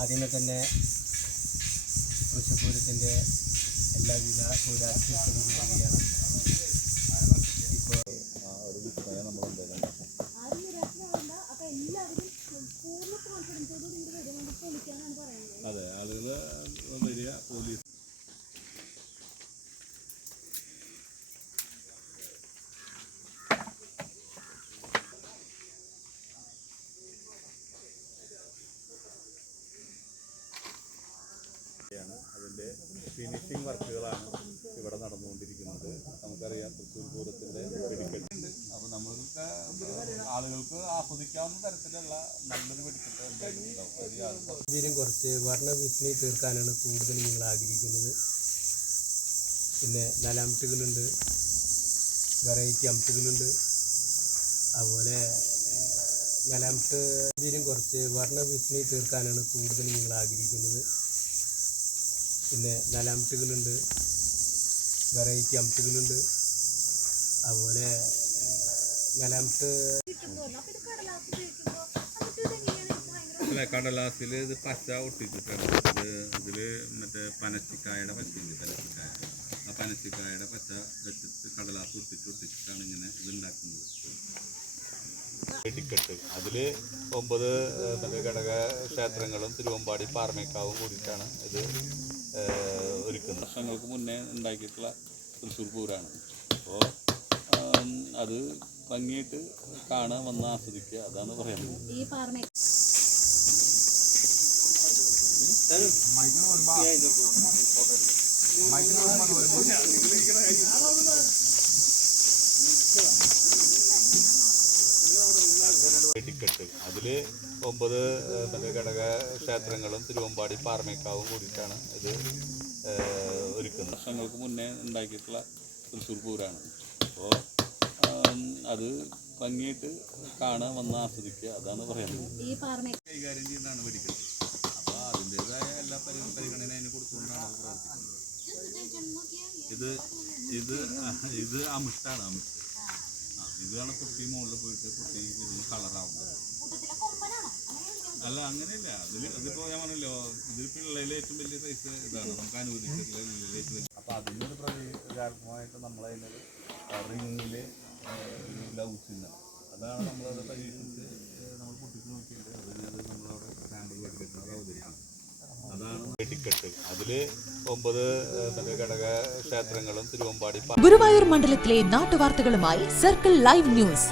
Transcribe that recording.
ആദ്യമേ തന്നെ തൃശ്ശൂരത്തിൻ്റെ എല്ലാവിധ പൂരാശംസകളും നൽകുകയാണ്. ഇപ്പോൾ അതെ ആളുകൾ വരിക പോലീസ് അതിൻ്റെ ഫിനിഷിംഗ് വർക്കുകളാണ് ഇവിടെ നടന്നുകൊണ്ടിരിക്കുന്നത്. നമുക്കറിയാം തൃശ്ശൂർ പൂരത്തിൻ്റെ വെടിക്കെട്ടുണ്ട്. അപ്പോൾ നമ്മൾക്ക് ആളുകൾക്ക് ആസ്വദിക്കാവുന്ന തരത്തിലുള്ള നല്ലൊരു വെടിക്കെട്ട് എന്തായാലും ഉണ്ടാവും. ഇതിലും കുറച്ച് വർണ്ണവിസ്മയം തീർക്കാനാണ് കൂടുതൽ നിങ്ങൾ ആഗ്രഹിക്കുന്നത്. പിന്നെ നലാംറ്റുകളുണ്ട്, വെറൈറ്റി അംറ്റുകളുണ്ട്. അതുപോലെ നലാംറ്റ് ഇതിലും കുറച്ച് വർണ്ണവിസ്മയം തീർക്കാനാണ് കൂടുതൽ നിങ്ങൾ ആഗ്രഹിക്കുന്നത്. പിന്നെ നലാംറ്റുകളുണ്ട്, വെറൈറ്റി അംറ്റുകളുണ്ട്. അതുപോലെ നലാംറ്റ് അല്ല, കടലാസിൽ ഇത് പച്ച ഒട്ടിച്ചിട്ടാണ്. ഇതിൽ മറ്റേ പനച്ചിക്കായുടെ പച്ചയുണ്ട്, പനച്ചിക്കായ. ആ പനച്ചിക്കായുടെ പച്ച വെച്ചിട്ട് കടലാസ് ഒട്ടിച്ചിട്ടാണ് ഇങ്ങനെ ഇത് ഉണ്ടാക്കുന്നത്. വെടിക്കെട്ട് അതിൽ 9 ഘടക ക്ഷേത്രങ്ങളും തിരുവമ്പാടി പാറമേക്കാവും കൂടിയിട്ടാണ് ഇത് ഒരുക്കുന്നത്. വർഷങ്ങൾക്ക് മുന്നേ ഉണ്ടാക്കിയിട്ടുള്ള തൃശ്ശൂർ പൂരാണ്. അപ്പോൾ അത് ഭംഗിയായിട്ട് കാണാൻ വന്ന് ആസ്വദിക്കുക, അതാണ് പറയുന്നത്. വെടിക്കെട്ട് അതിൽ 9 ഘടക ക്ഷേത്രങ്ങളും തിരുവമ്പാടി പാറമേക്കാവും കൂടിയിട്ടാണ് ഇത് ഒരുക്കുന്നത്. വർഷങ്ങൾക്ക് മുന്നേ ഉണ്ടാക്കിയിട്ടുള്ള തൃശ്ശൂർ പൂരാണ്. അപ്പോൾ അത് ഭംഗിയായിട്ട് കാണാൻ വന്ന് ആസ്വദിക്കുക, അതാണ് പറയുന്നത്. കൈകാര്യം ചെയ്യുന്നതാണ് വെടിക്കെട്ട്. അപ്പോൾ അതിൻ്റെതായ എല്ലാ പരിഗണന അതിന് കൊടുത്തുകൊണ്ടാണ് അത് പ്രവർത്തിക്കുന്നത്. ഇത് അമിഷ്ടാണ്. ഇതാണ് കുട്ടി മുകളിൽ പോയിട്ട് കുട്ടി ഇതിന് കളറാവുന്നത്. അല്ല, അങ്ങനെയല്ല. അതിപ്പോൾ ഞാൻ പറഞ്ഞല്ലോ, ഇത് പിള്ളേരിലെ ഏറ്റവും വലിയ സൈസ് ഇതാണ് നമുക്ക് അനുവദിച്ചിട്ടുള്ള ഏറ്റവും വലിയ. അപ്പോൾ അതിനൊരു പ്രകാരമായിട്ട് നമ്മളതിനൊരു റിങ്ങിൽ ഒരു ലവ് ചിഹ്നം, അതാണ് നമ്മളത് പരീക്ഷിച്ച് നമ്മൾ പൊട്ടിച്ച് നോക്കിയിട്ട് അതിനത് നമ്മളവിടെ സാമ്പിൾ വെടിക്കെട്ട് അത് അവതരിക്കും. അതാണ് വെടിക്കെട്ട്. അതിൽ 9 ഘടക ക്ഷേത്രങ്ങളും തിരുവമ്പാടി. ഗുരുവായൂർ മണ്ഡലത്തിലെ നാട്ടുവാർത്തകളുമായി സർക്കിൾ ലൈവ് ന്യൂസ്.